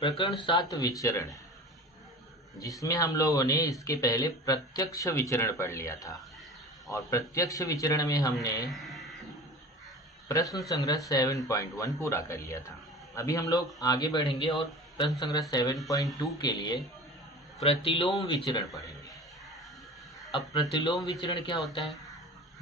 प्रकरण 7 विचरण, जिसमें हम लोगों ने इसके पहले प्रत्यक्ष विचरण पढ़ लिया था और प्रत्यक्ष विचरण में हमने प्रश्न संग्रह 7.1 पूरा कर लिया था। अभी हम लोग आगे बढ़ेंगे और प्रश्न संग्रह 7.2 के लिए प्रतिलोम विचरण पढ़ेंगे। अब प्रतिलोम विचरण क्या होता है?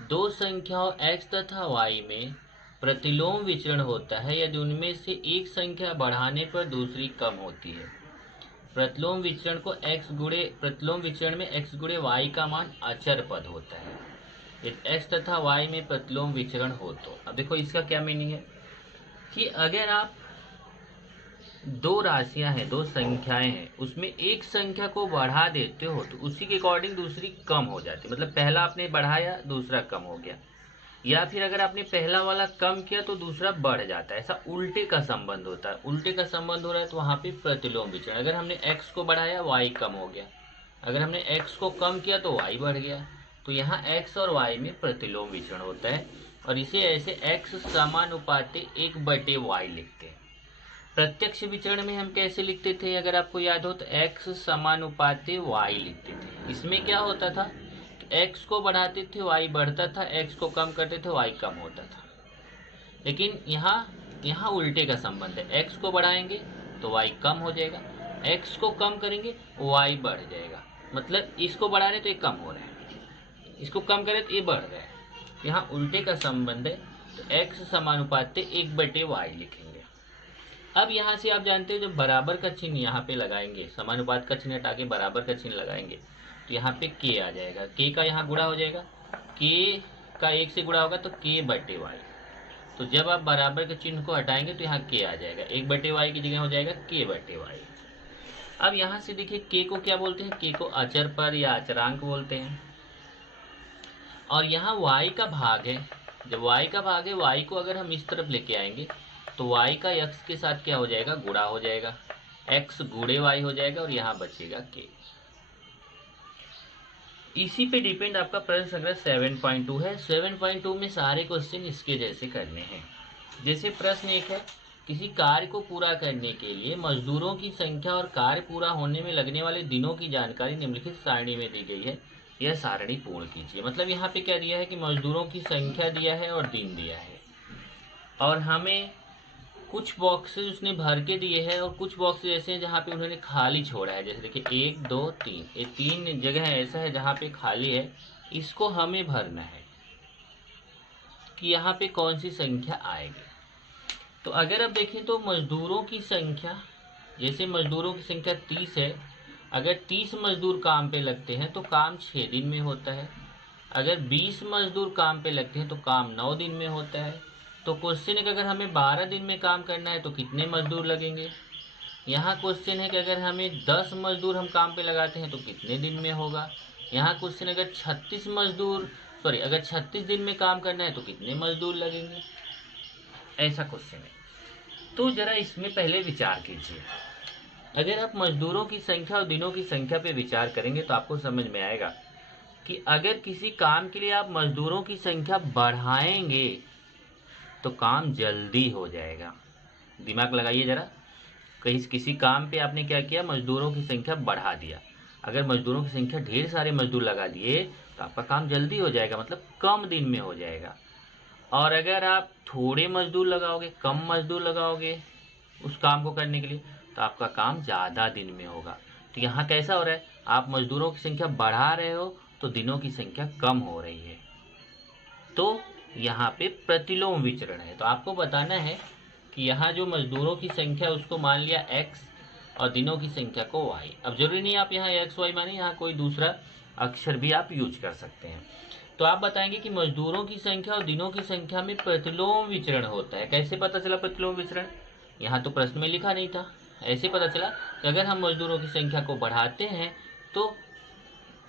दो संख्याओं x तथा y में प्रतिलोम विचरण होता है यदि उनमें से एक संख्या बढ़ाने पर दूसरी कम होती है। प्रतिलोम विचरण में x गुणे y का मान अचर पद होता है यदि x तथा y में प्रतिलोम विचरण हो तो। अब देखो इसका क्या मीनिंग है कि अगर आप दो राशियां हैं, दो संख्याएं हैं, उसमें एक संख्या को बढ़ा देते हो तो उसी के अकॉर्डिंग दूसरी कम हो जाती है। मतलब पहला आपने बढ़ाया, दूसरा कम हो गया, या फिर अगर आपने पहला वाला कम किया तो दूसरा बढ़ जाता है। ऐसा उल्टे का संबंध होता है। उल्टे का संबंध हो रहा है तो वहां पे प्रतिलोम विचरण। अगर हमने x को बढ़ाया, y कम हो गया, अगर हमने x को कम किया तो y बढ़ गया। तो यहाँ x और y में प्रतिलोम विचरण होता है और इसे ऐसे x समानुपाती 1/y लिखते हैं। प्रत्यक्ष विचरण में हम कैसे लिखते थे? अगर आपको याद हो तो x समानुपाती y लिखते थे। इसमें क्या होता था? x को बढ़ाते थे y बढ़ता था, x को कम करते थे y कम होता था। लेकिन यहाँ उल्टे का संबंध है। x को बढ़ाएंगे तो y कम हो जाएगा, x को कम करेंगे y बढ़ जाएगा। मतलब इसको बढ़ा रहे तो ये कम हो रहा है, इसको कम करें तो ये बढ़ रहा है। यहाँ उल्टे का संबंध है तो x समानुपाती 1/y लिखेंगे। अब यहाँ से आप जानते हैं जब बराबर का चिन्ह यहाँ पे लगाएंगे, समानुपात का चिन्ह हटा के बराबर का चिन्ह लगाएंगे तो यहाँ पे k आ जाएगा। k का यहाँ गुणा हो जाएगा, k का 1 से गुणा होगा तो k/y। तो जब आप बराबर के चिन्ह को हटाएंगे तो यहाँ k आ जाएगा, 1/y की जगह हो जाएगा k/y। अब यहाँ से देखिए k को क्या बोलते हैं? k को अचर पद या अचरांक बोलते हैं। और यहाँ y का भाग है। जब y का भाग है, y को अगर हम इस तरफ लेके आएंगे तो y का x के साथ क्या हो जाएगा? गुणा हो जाएगा, x गुणे y हो जाएगा और यहाँ बचेगा k। इसी पे डिपेंड आपका प्रश्न संग्रह 7.2 है। 7.2 में सारे क्वेश्चन इसके जैसे करने हैं। जैसे प्रश्न 1 है, किसी कार्य को पूरा करने के लिए मजदूरों की संख्या और कार्य पूरा होने में लगने वाले दिनों की जानकारी निम्नलिखित सारणी में दी गई है, यह सारणी पूर्ण कीजिए। मतलब यहाँ पे क्या दिया है कि मजदूरों की संख्या दिया है और दिन दिया है, और हमें कुछ बॉक्सेस उसने भर के दिए हैं और कुछ बॉक्सेस ऐसे हैं जहाँ पे उन्होंने खाली छोड़ा है। जैसे देखिए 1 2 3, ये 3 जगह ऐसा है जहाँ पे खाली है। इसको हमें भरना है कि यहाँ पे कौन सी संख्या आएगी। तो अगर आप देखें तो मजदूरों की संख्या, जैसे मजदूरों की संख्या 30 है, अगर 30 मजदूर काम पे लगते हैं तो काम 6 दिन में होता है। अगर 20 मजदूर काम पे लगते हैं तो काम 9 दिन में होता है। तो क्वेश्चन है कि अगर हमें 12 दिन में काम करना है तो कितने मजदूर लगेंगे। यहाँ क्वेश्चन है कि अगर हमें 10 मजदूर हम काम पे लगाते हैं तो कितने दिन में होगा। यहाँ क्वेश्चन अगर 36 दिन में काम करना है तो कितने मजदूर लगेंगे। ऐसा क्वेश्चन है। तो जरा इसमें पहले विचार कीजिए। अगर आप मजदूरों की संख्या और दिनों की संख्या पे विचार करेंगे तो आपको समझ में आएगा कि अगर किसी काम के लिए आप मजदूरों की संख्या बढ़ाएंगे तो काम जल्दी हो जाएगा। दिमाग लगाइए जरा। किसी काम पे आपने क्या किया? मजदूरों की संख्या बढ़ा दिया। अगर मजदूरों की संख्या ढेर सारे मजदूर लगा दिए तो आपका काम जल्दी हो जाएगा, मतलब कम दिन में हो जाएगा। और अगर आप थोड़े मजदूर लगाओगे, कम मजदूर लगाओगे उस काम को करने के लिए, तो आपका काम ज़्यादा दिन में होगा। तो यहाँ कैसा हो रहा है? आप मजदूरों की संख्या बढ़ा रहे हो तो दिनों की संख्या कम हो रही है। तो यहाँ पे प्रतिलोम विचरण है। तो आपको बताना है कि यहाँ जो मजदूरों की संख्या उसको मान लिया x और दिनों की संख्या को y। अब जरूरी नहीं आप यहाँ x y माने, यहाँ कोई दूसरा अक्षर भी आप यूज कर सकते हैं। तो आप बताएंगे कि मजदूरों की संख्या और दिनों की संख्या में प्रतिलोम विचरण होता है। कैसे पता चला प्रतिलोम विचरण? यहाँ तो प्रश्न में लिखा नहीं था। ऐसे पता चला कि अगर हम मजदूरों की संख्या को बढ़ाते हैं तो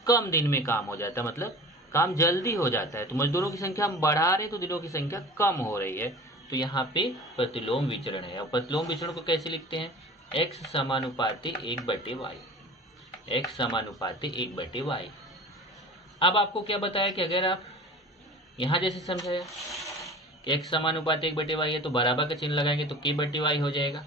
कम दिन में काम हो जाता है, मतलब काम जल्दी हो जाता है। तो मजदूरों की संख्या हम बढ़ा रहे हैं तो दिनों की संख्या कम हो रही है। तो यहाँ पे प्रतिलोम विचरण है। और प्रतिलोम विचरण को कैसे लिखते हैं? x समानुपाती 1/y, x समानुपाती 1/y। अब आपको क्या बताया कि अगर आप यहाँ जैसे समझाया कि x समानुपाती 1/y है तो बराबर का चिन्ह लगाएंगे तो k/y हो जाएगा।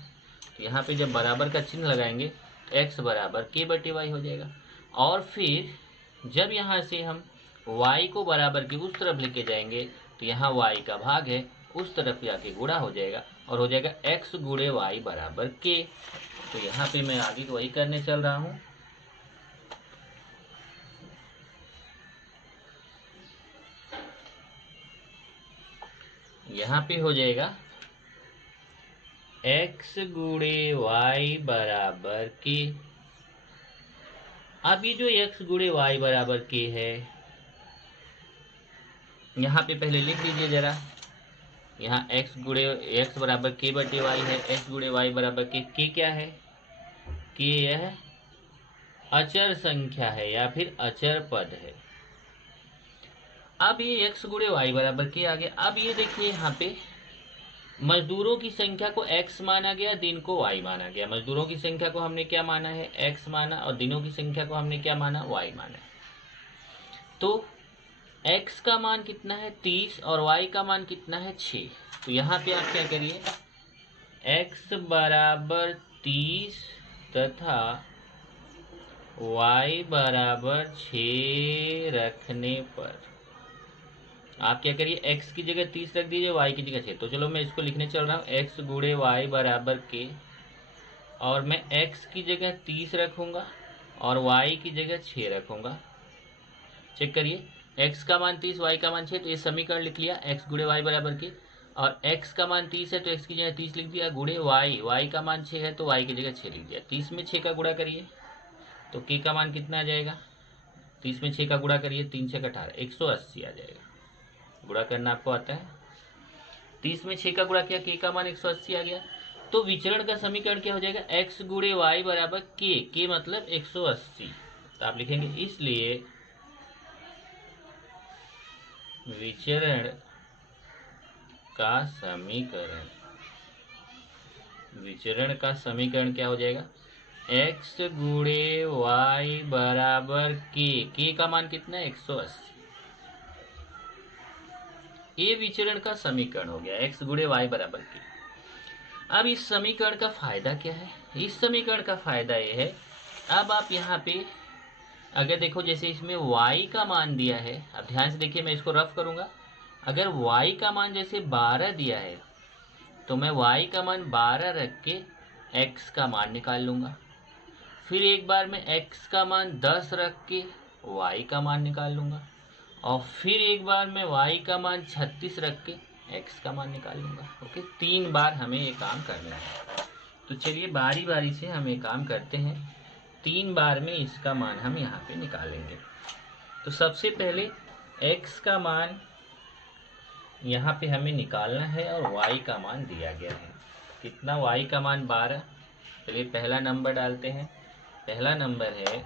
तो यहाँ पे जब बराबर का चिन्ह लगाएंगे तो x बराबर k बटे वाई हो जाएगा। और फिर जब यहाँ से हम y को बराबर के उस तरफ लेके जाएंगे तो यहाँ y का भाग है, उस तरफ जाके गुणा हो जाएगा और हो जाएगा x गुणे वाई बराबर k। तो यहाँ पे मैं आगे वही करने चल रहा हूँ। यहाँ पे हो जाएगा x गुणे वाई बराबर k। अब ये जो x गुणे वाई बराबर k है, यहाँ पे पहले लिख दीजिए जरा। यहाँ x बराबर k बटे वाई है, x गुणे वाई बराबर k क्या है? k यह अचर संख्या है या फिर अचर पद है। अब ये x गुणे वाई बराबर k आ गया। अब ये देखिए यहाँ पे मजदूरों की संख्या को x माना गया, दिन को y माना गया। मजदूरों की संख्या को हमने क्या माना है? x माना, और दिनों की संख्या को हमने क्या माना? y माना। तो x का मान कितना है? 30 और y का मान कितना है? 6। तो यहाँ पे आप क्या करिए, x बराबर 30 तथा y बराबर 6 रखने पर आप क्या करिए, x की जगह 30 रख दीजिए, y की जगह 6। तो चलो मैं इसको लिखने चल रहा हूँ, x गुणे वाई बराबर k, और मैं x की जगह 30 रखूँगा और y की जगह 6 रखूँगा। चेक करिए, x का मान 30, y का मान 6, तो ये समीकरण लिख लिया, x गुणे वाई बराबर k। और x का मान 30 है तो x की जगह 30 लिख दिया, गुणे y का मान 6 है तो y की जगह 6 लिख दिया। 30 में 6 का गुणा करिए तो k का मान कितना आ जाएगा? 30 में 6 का गुणा करिए, 3 6 18, 180 आ जाएगा। गुणा करना आपको आता है। 30 में 6 का गुणा किया, k का मान 180 आ गया। तो विचरण का समीकरण क्या हो जाएगा? x गुणे वाई बराबर k मतलब 180। तो आप लिखेंगे इसलिए विचरण का समीकरण क्या हो जाएगा? x गुणे वाई बराबर k का मान कितना है? 180। ये विचरण का समीकरण हो गया, x गुणे वाई बराबर k। अब इस समीकरण का फायदा क्या है? इस समीकरण का फायदा ये है, अब आप यहाँ पे अगर देखो, जैसे इसमें y का मान दिया है, अब ध्यान से देखिए, मैं इसको रफ करूंगा। अगर y का मान जैसे 12 दिया है तो मैं y का मान 12 रख के x का मान निकाल लूंगा। फिर एक बार मैं x का मान 10 रख के y का मान निकाल लूंगा, और फिर एक बार मैं y का मान 36 रख के x का मान निकाल लूंगा। ओके, 3 बार हमें ये काम करना है। तो चलिए बारी बारी से हम ये काम करते हैं। 3 बार में इसका मान हम यहाँ पे निकालेंगे। तो सबसे पहले x का मान यहाँ पे हमें निकालना है और y का मान दिया गया है। कितना? y का मान 12। चलिए पहला नंबर डालते हैं। पहला नंबर है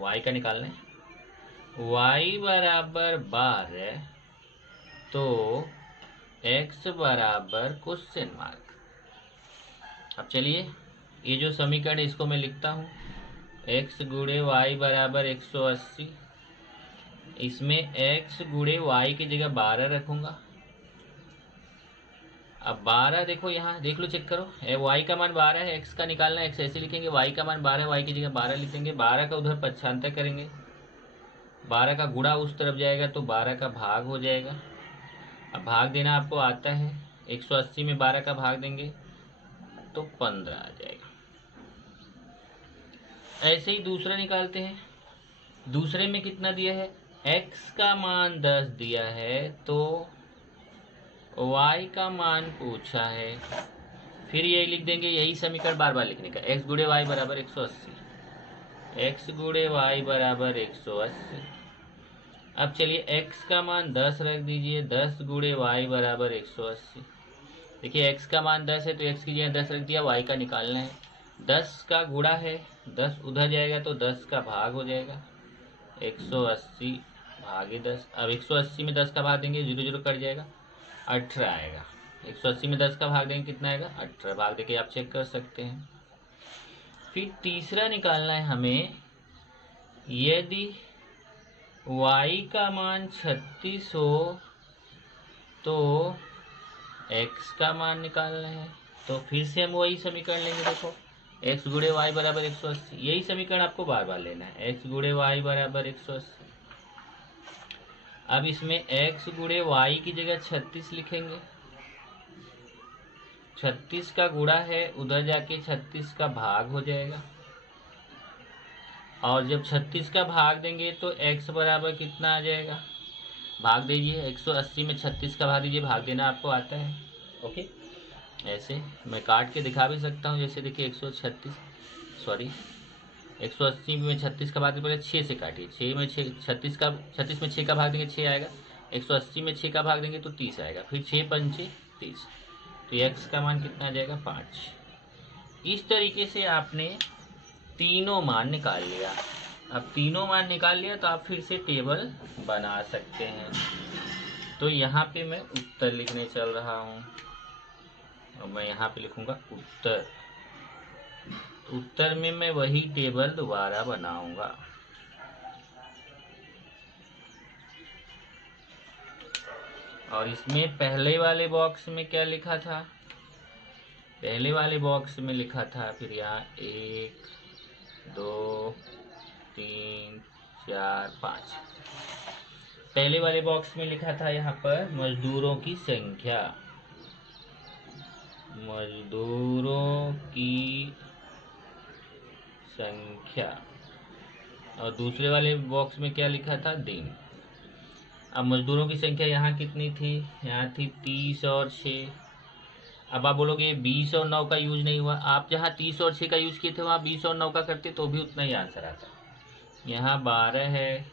y का निकालना है। y बराबर 12 तो x बराबर क्वेश्चन मार्क। अब चलिए ये जो समीकरण है इसको मैं लिखता हूँ, x गुणे वाई बराबर 180। इसमें x गुणे वाई की जगह 12 रखूंगा। अब 12 देखो, यहाँ देख लो, चेक करो, y का मान 12 है, x का निकालना है, x ऐसे लिखेंगे, y का मान 12 है, y की जगह 12 लिख देंगे। 12 का उधर पक्षांतर करेंगे, 12 का गुणा उस तरफ जाएगा तो 12 का भाग हो जाएगा। अब भाग देना आपको आता है, 180 में 12 का भाग देंगे तो 15 आ जाएगा। ऐसे ही दूसरा निकालते हैं। दूसरे में कितना दिया है? x का मान 10 दिया है तो y का मान पूछा है। फिर यही लिख देंगे, यही समीकरण बार बार लिखने का, x गुणे वाई बराबर 180, x गुणे वाई बराबर 180। अब चलिए x का मान 10 रख दीजिए, 10 गुणे वाई बराबर 180। देखिए x का मान 10 है तो x की जगह 10 रख दिया, y का निकालना है। 10 का गुणा है, 10 उधर जाएगा तो 10 का भाग हो जाएगा, 180 भागे 10। अब 180 में 10 का भाग देंगे, 0 0 कट जाएगा, 18 आएगा। 180 में 10 का भाग देंगे, कितना आएगा? 18। भाग देके आप चेक कर सकते हैं। फिर तीसरा निकालना है हमें, यदि y का मान 36 हो तो x का मान निकालना है, तो फिर से हम वही समीकरण लेंगे। देखो x गुणे वाई बराबर 180, यही समीकरण आपको बार बार लेना है। x गुणे वाई बराबर 180। अब इसमें x गुणे वाई की जगह 36 लिखेंगे। 36 का गुणा है, उधर जाके 36 का भाग हो जाएगा, और जब 36 का भाग देंगे तो x बराबर कितना आ जाएगा, भाग दीजिए 180 में 36 का भाग दीजिए, भाग देना आपको आता है। ओके, ऐसे मैं काट के दिखा भी सकता हूँ। जैसे देखिए 180 में 36 का भाग पहले 6 से काटिए, 6 में 6, 36 में 6 का भाग देंगे 6 आएगा, 180 में 6 का भाग देंगे तो 30 आएगा, फिर 6 पंचे 30, तो x का मान कितना आ जाएगा 5। इस तरीके से आपने तीनों मान निकाल लिया। अब तीनों मान निकाल लिया तो आप फिर से टेबल बना सकते हैं। तो यहाँ पे मैं उत्तर लिखने चल रहा हूँ, और मैं यहाँ पे लिखूँगा उत्तर। उत्तर में मैं वही टेबल दोबारा बनाऊंगा। और इसमें पहले वाले बॉक्स में क्या लिखा था, पहले वाले बॉक्स में लिखा था, फिर यहाँ 1 2 3 4 5, पहले वाले बॉक्स में लिखा था यहाँ पर मजदूरों की संख्या, मजदूरों की संख्या, और दूसरे वाले बॉक्स में क्या लिखा था, दिन। अब मजदूरों की संख्या यहाँ कितनी थी, यहाँ थी 30 और 6। अब आप बोलोगे 20 और 9 का यूज नहीं हुआ, आप जहाँ 30 और 6 का यूज किए थे वहाँ 20 और 9 का करते तो भी उतना ही आंसर आता। यहाँ 12 है,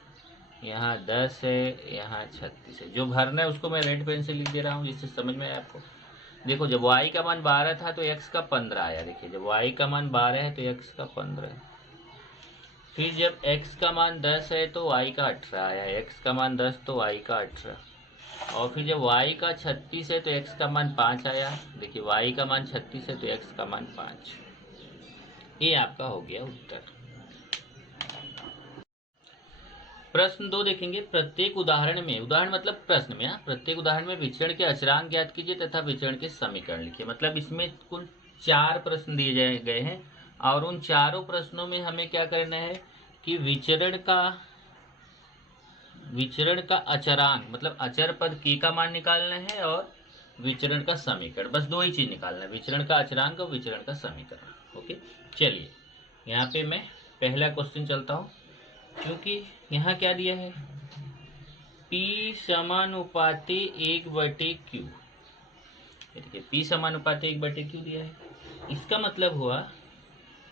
यहाँ 10 है, यहाँ 36 है। जो भरना है उसको मैं रेड पेन से लिख दे रहा हूँ जिससे समझ में आए आपको। देखो जब y का मान 12 था तो x का 15 आया। देखिए जब y का मान 12 है तो x का 15 है। फिर जब x का मान 10 है तो y का 18 आया, x का मान 10 तो y का 18। और फिर जब y का 36 है तो x का मान 5 आया। देखिए y का मान 36 है तो x का मान 5। ये आपका हो गया उत्तर। प्रश्न 2 देखेंगे। प्रत्येक उदाहरण में, उदाहरण मतलब प्रश्न में, प्रत्येक उदाहरण में विचरण के अचरांक ज्ञात कीजिए तथा विचरण के समीकरण लिखिए। मतलब इसमें कुल 4 प्रश्न दिए गए हैं, और उन चारों प्रश्नों में हमें क्या करना है कि विचरण का अचरांक मतलब अचर पद k का मान निकालना है, और विचरण का समीकरण, बस 2 ही चीज निकालना है, विचरण का अचरांक और विचरण का समीकरण। ओके, चलिए यहाँ पे मैं पहला क्वेश्चन चलता हूँ। क्योंकि यहाँ क्या दिया है, P समानुपाती 1/q। देखिए P समानुपाती 1/q दिया है। इसका मतलब हुआ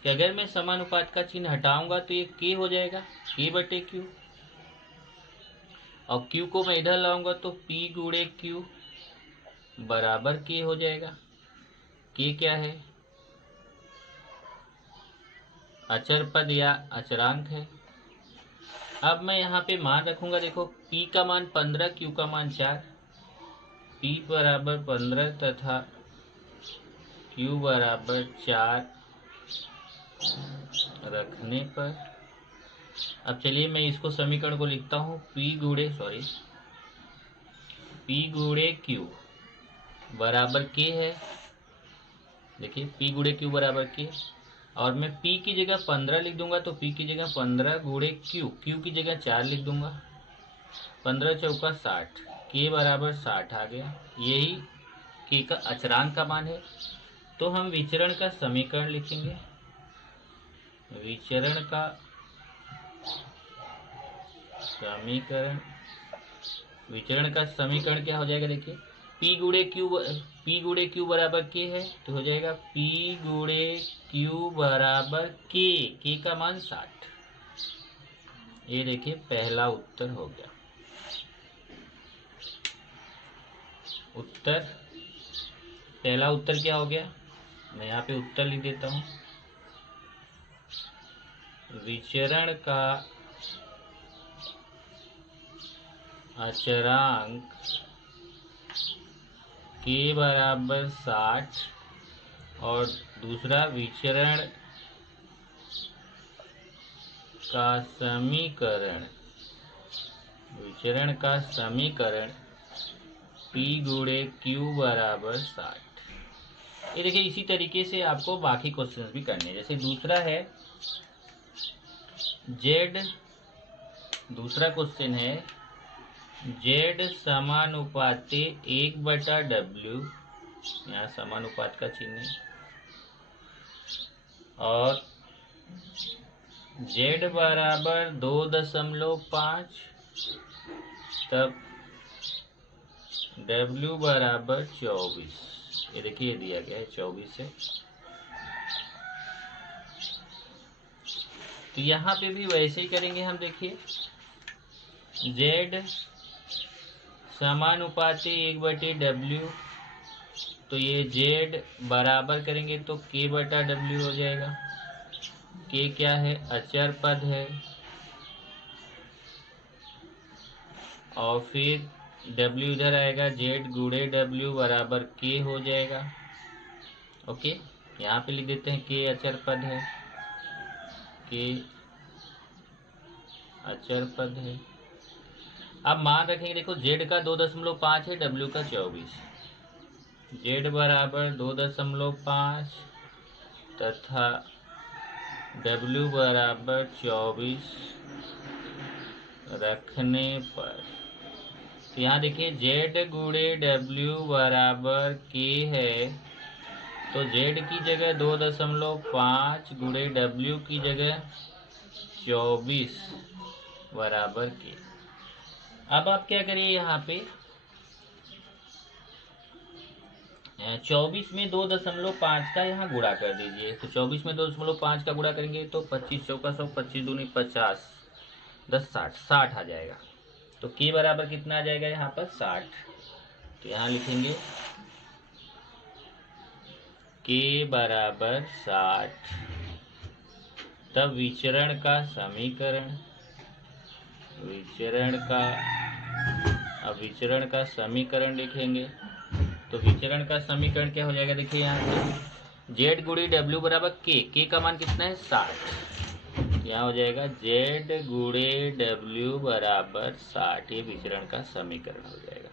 कि अगर मैं समानुपात का चिन्ह हटाऊंगा तो ये k हो जाएगा, k/q, और q को मैं इधर लाऊंगा तो p गुणे q बराबर k हो जाएगा। k क्या है, अचर पद या अचरांक है। अब मैं यहाँ पे मान रखूंगा। देखो p का मान 15, q का मान 4, p बराबर 15 तथा q बराबर 4 रखने पर, अब चलिए मैं इसको समीकरण को लिखता हूँ। p गुणे q बराबर k है। देखिए p गुणे q बराबर k, और मैं p की जगह 15 लिख दूंगा तो p की जगह 15 गुणे q की जगह 4 लिख दूंगा। 15 चौका 60, k बराबर 60 आ गया। यही k का अचरांक का मान है। तो हम विचरण का समीकरण लिखेंगे। विचरण का समीकरण क्या हो जाएगा, देखिए p गुणे q बराबर k है, तो हो जाएगा p गुणे q बराबर k का मान 60। ये देखिए पहला उत्तर हो गया। पहला उत्तर क्या हो गया, मैं यहाँ पे उत्तर लिख देता हूँ। विचरण का अचरांक k बराबर 60, और दूसरा विचरण का समीकरण P गुणे Q बराबर 60। ये देखिए, इसी तरीके से आपको बाकी क्वेश्चंस भी करने हैं। जैसे दूसरा है Z, दूसरा क्वेश्चन है Z समानुपाते 1/W, यहाँ समानुपात का चिन्ह है, और Z बराबर 2.5, तब W बराबर 24। ये देखिए, ये दिया गया है 24 है। तो यहाँ पे भी वैसे ही करेंगे हम। देखिए, Z समानुपाती 1/W, तो ये Z बराबर करेंगे तो K/W हो जाएगा। K क्या है? अचर पद है, और फिर W इधर आएगा, Z गुणे W बराबर K हो जाएगा। ओके, यहाँ पे लिख देते हैं K अचर पद है, K अचर पद है। अब मान रखेंगे, देखो Z का 2.5 है, W का 24। Z बराबर 2.5 तथा W बराबर 24 रखने पर, तो यहाँ देखिए Z गुणे W बराबर K है, तो Z की जगह 2.5 गुणे W की जगह 24 बराबर K। अब आप क्या करिए, यहाँ पे 24 में 2.5 का यहाँ गुणा कर दीजिए। तो 24 में 2.5 का गुणा करेंगे तो 25 चौका 100, 25 दूनी 50, 10 60, 60 आ जाएगा। तो K बराबर कितना आ जाएगा यहाँ पर? 60। तो यहाँ लिखेंगे K बराबर 60। तब विचरण का समीकरण, अब विचरण का समीकरण लिखेंगे। तो विचरण का समीकरण क्या हो जाएगा? देखिए यहाँ पे Z गुणी W बराबर K का मान कितना है? 60। यहाँ हो जाएगा Z गुणे W बराबर 60। ये विचरण का समीकरण हो जाएगा।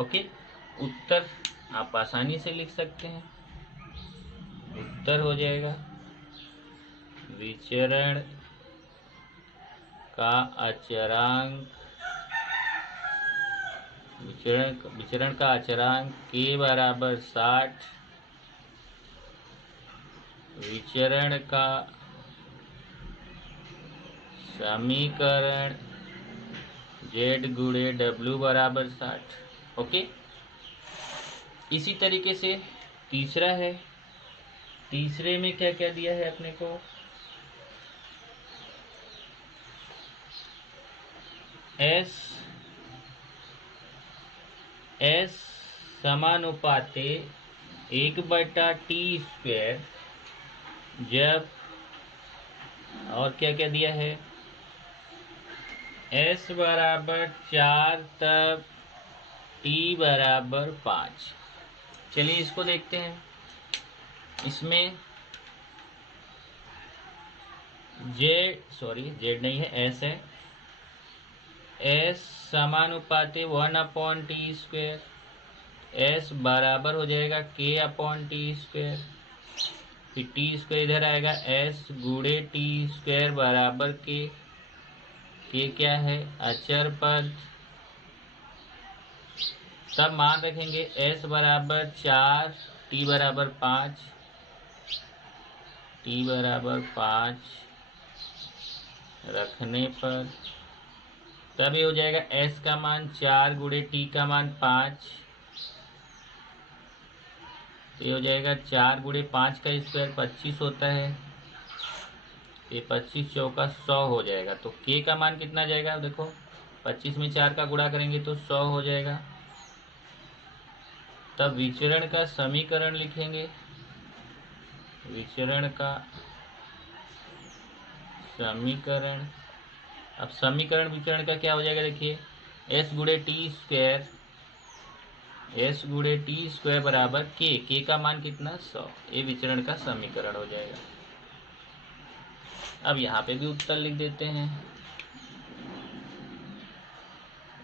ओके, उत्तर आप आसानी से लिख सकते हैं। उत्तर हो जाएगा विचरण का अचरांक, विचरण का अचरांक K बराबर 60, विचरण का समीकरण Z गुणे W बराबर 60। ओके, इसी तरीके से तीसरा है। तीसरे में क्या क्या दिया है अपने को? S समानुपाते 1/T², जब, और क्या क्या दिया है? S बराबर 4 तब T बराबर 5। चलिए इसको देखते हैं। इसमें Z नहीं है, S है। S समानुपाते 1/T², S बराबर हो जाएगा K/T², फिर T² इधर आएगा, S गुणे T² बराबर K। K क्या है? अचर पद। तब मान रखेंगे S बराबर 4, T बराबर 5, T बराबर 5 रखने पर, तब ये हो जाएगा S का मान 4 गुणे T का मान 5। तो ये हो जाएगा 4 गुणे 5 का स्क्वायर 25 होता है। ये 25 चौका 100 हो जाएगा। तो K का मान कितना जाएगा? देखो 25 में 4 का गुणा करेंगे तो 100 हो जाएगा। तब विचरण का समीकरण लिखेंगे। विचरण का समीकरण, अब समीकरण विचरण का क्या हो जाएगा? देखिए S गुणे T² बराबर K का मान कितना? 100। ये विचरण का समीकरण हो जाएगा। अब यहाँ पे भी उत्तर लिख देते हैं।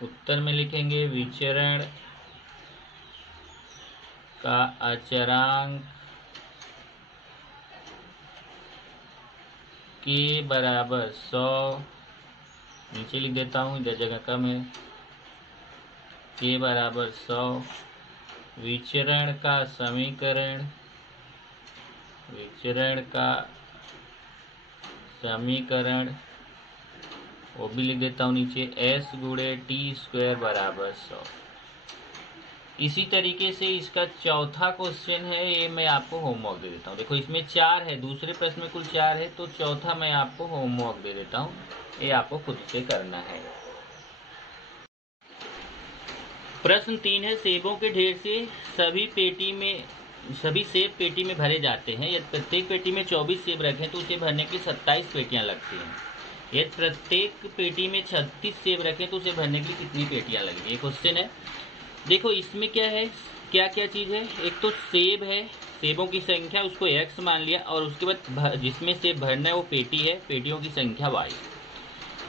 उत्तर में लिखेंगे विचरण का अचरांक के बराबर 100, नीचे लिख देता हूँ, इधर जगह कम है, के बराबर 100, विचरण का समीकरण, वो भी लिख देता हूँ नीचे, s गुणे टी स्क्वायर बराबर 100। इसी तरीके से इसका चौथा क्वेश्चन है, ये मैं आपको होमवर्क दे देता हूँ। देखो इसमें 4 है, दूसरे प्रश्न में कुल 4 है, तो चौथा मैं आपको होमवर्क दे देता हूँ, ये आपको खुद से करना है। प्रश्न 3 है, सेबों के ढेर से सभी सेब पेटी में भरे जाते हैं। यदि प्रत्येक पेटी में 24 सेब रखें तो उसे भरने के लिए 27 पेटियां लगती हैं। यदि प्रत्येक पेटी में 36 सेब रखें तो उसे भरने के लिए कितनी पेटियां लगेंगी? ये क्वेश्चन है। देखो इसमें क्या है, क्या क्या चीज़ है, एक तो सेब है, सेबों की संख्या उसको x मान लिया, और उसके बाद जिसमें सेब भरना है वो पेटी है, पेटियों की संख्या y।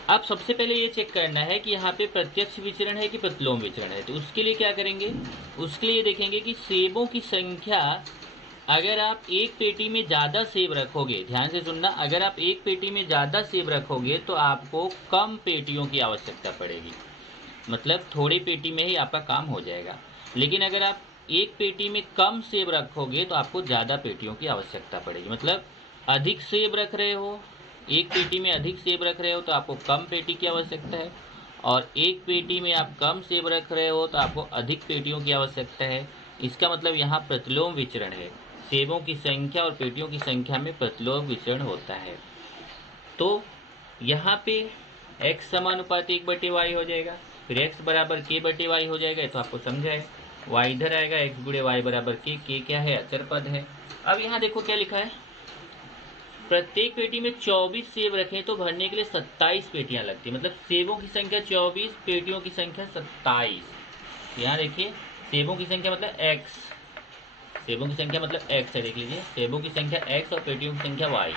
अब सबसे पहले ये चेक करना है कि यहाँ पे प्रत्यक्ष विचरण है कि प्रतिलोम विचरण है। तो उसके लिए क्या करेंगे, उसके लिए देखेंगे कि सेबों की संख्या, अगर आप एक पेटी में ज़्यादा सेब रखोगे, ध्यान से सुनना, अगर आप एक पेटी में ज़्यादा सेब रखोगे तो आपको कम पेटियों की आवश्यकता पड़ेगी, मतलब थोड़ी पेटी में ही आपका काम हो जाएगा। लेकिन अगर आप एक पेटी में कम सेब रखोगे तो आपको ज़्यादा पेटियों की आवश्यकता पड़ेगी। मतलब अधिक सेब रख रहे हो, एक पेटी में अधिक सेब रख रहे हो तो आपको कम पेटी की आवश्यकता है, और एक पेटी में आप कम सेब रख रहे हो तो आपको अधिक पेटियों की आवश्यकता है। इसका मतलब यहाँ प्रतिलोम विचरण है, सेबों की संख्या और पेटियों की संख्या में प्रतिलोम विचरण होता है। तो यहाँ पे x समानुपाती 1/y हो जाएगा, फिर x बराबर k बटे y हो जाएगा, तो आपको समझा है। y इधर आएगा, x गुणे y बराबर k, क्या है, अचर पद है। अब यहाँ देखो क्या लिखा है, प्रत्येक पेटी में 24 सेब रखें तो भरने के लिए 27 पेटियां लगती है। मतलब सेबों की संख्या 24, पेटियों की संख्या 27। यहाँ देखिए सेबों की संख्या मतलब x, सेबों की संख्या मतलब x है, देख लीजिए, सेबों की संख्या x और पेटियों की संख्या y।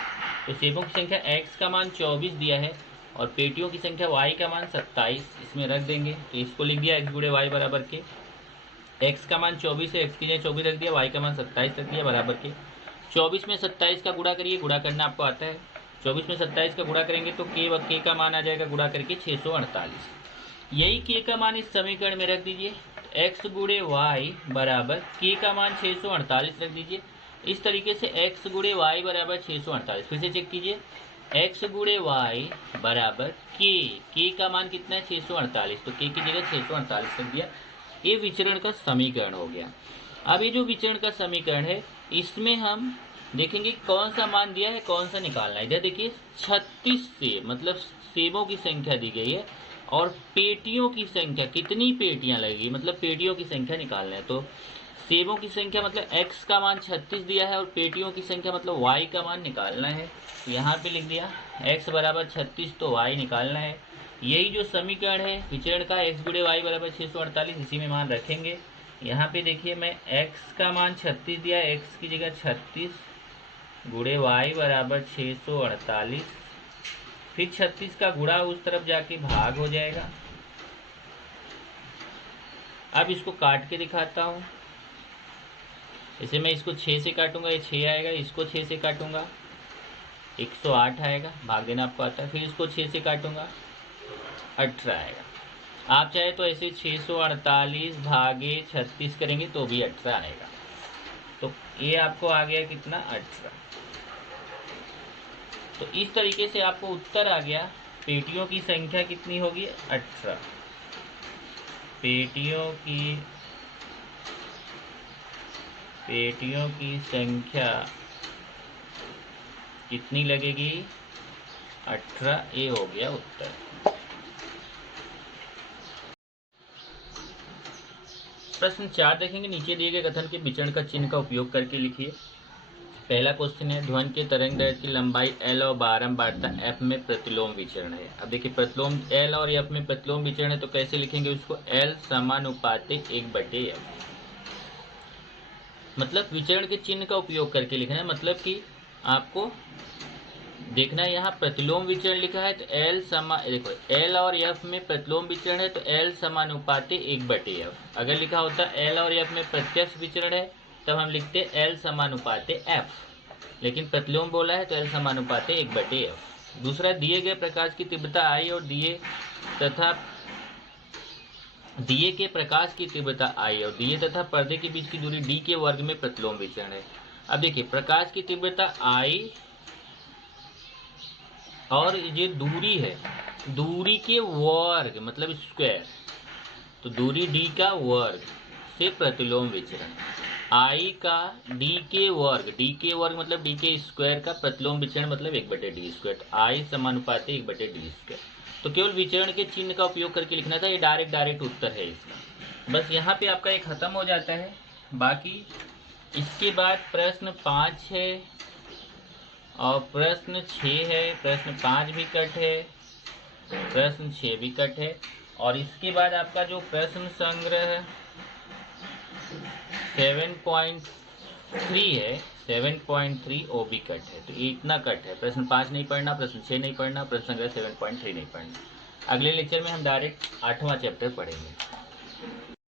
तो सेबों की संख्या x का मान 24 दिया है और पेटियों की संख्या y का मान 27, इसमें रख देंगे। तो इसको लिख दिया x गुणे y बराबर के, x का मान 24 है, x की जगह 24 रख दिया, y का मान 27 रख दिया बराबर के। 24 में 27 का गुणा करिए, गुणा करना आपको आता है। 24 में 27 का गुणा करेंगे तो k का मान आ जाएगा, गुणा करके 648। यही k का मान इस समीकरण में रख दीजिए, x गुणे y बराबर k का मान 648 रख दीजिए। इस तरीके से x गुणे y बराबर 648, फिर से चेक कीजिए, x गुणे y बराबर k का मान कितना है, 648, तो k की जगह 648 रख दिया। ये विचरण का समीकरण हो गया। अब ये जो विचरण का समीकरण है, इसमें हम देखेंगे कौन सा मान दिया है, कौन सा निकालना है। इधर देखिए 36 सेब, मतलब सेबों की संख्या दी गई है, और पेटियों की संख्या, कितनी पेटियां लगेगी, मतलब पेटियों की संख्या निकालना है। तो सेबों की संख्या मतलब x का मान 36 दिया है, और पेटियों की संख्या मतलब y का मान निकालना है। यहाँ पे लिख दिया x बराबर 36, तो y निकालना है। यही जो समीकरण है विचरण का, x गुणे y बराबर 648, इसी में मान रखेंगे। यहाँ पे देखिए मैं x का मान 36 दिया, x की जगह 36 गुणे y बराबर 648, फिर 36 का गुणा उस तरफ जाके भाग हो जाएगा। अब इसको काट के दिखाता हूँ। इसे मैं इसको 6 से काटूंगा, ये 6 आएगा, इसको 6 से काटूंगा 108 आएगा, भाग देना आपको आता है। फिर इसको 6 से काटूंगा 18 आएगा। आप चाहे तो ऐसे 648 भागे 36 करेंगे तो भी 18 आएगा। तो ये आपको आ गया कितना, 18। तो इस तरीके से आपको उत्तर आ गया। पेटियों की संख्या कितनी होगी, 18। पेटियों की संख्या कितनी लगेगी, 18। ये हो गया उत्तर। प्रश्न 4 देखेंगे, नीचे दिए गए कथन के विचरण का चिन्ह का उपयोग करके लिखिए। पहला क्वेश्चन है, ध्वनि के तरंग दैर्घ्य की लंबाई l और बारंबारता f में प्रतिलोम विचरण है। अब देखिए प्रतिलोम l और f में प्रतिलोम विचरण है, तो कैसे लिखेंगे उसको, l समानुपातिक 1/f। मतलब विचरण के चिन्ह का उपयोग करके लिखना है, मतलब कि आपको देखना है यहाँ प्रतिलोम विचरण लिखा है तो देखो l और f में प्रतिलोम विचरण है तो l समानुपातिक 1/f। अगर लिखा होता l और f में प्रत्यक्ष विचरण है तब हम लिखते L समानुपाते F, लेकिन प्रतिलोम बोला है तो L समानुपाते 1/F। दूसरा, दिए गए प्रकाश की तीव्रता I और दिए के प्रकाश की तीव्रता I और दिए तथा पर्दे के बीच की दूरी d के वर्ग में प्रतिलोम विचरण है। अब देखिए, प्रकाश की तीव्रता I और ये दूरी है, दूरी के वर्ग मतलब स्क्वायर, तो दूरी d का वर्ग से प्रतिलोम विचरण I का d के वर्ग मतलब d के स्क्वायर का प्रतिलोम विचरण मतलब 1/d², I समानुपाती 1/d²। तो केवल विचरण के चिन्ह का उपयोग करके लिखना था, ये डायरेक्ट उत्तर है इसका। बस यहाँ पे आपका ये खत्म हो जाता है। बाकी इसके बाद प्रश्न 5 है और प्रश्न 6 है, प्रश्न 5 भी कट है, प्रश्न 6 भी कट है, और इसके बाद आपका जो प्रश्न संग्रह 7.3 है, 7.3 वो भी कट है। तो इतना कट है, प्रश्न 5 नहीं पढ़ना, प्रश्न 6 नहीं पढ़ना, प्रश्न संग्रह 7.3 नहीं पढ़ना। अगले लेक्चर में हम डायरेक्ट 8वां चैप्टर पढ़ेंगे।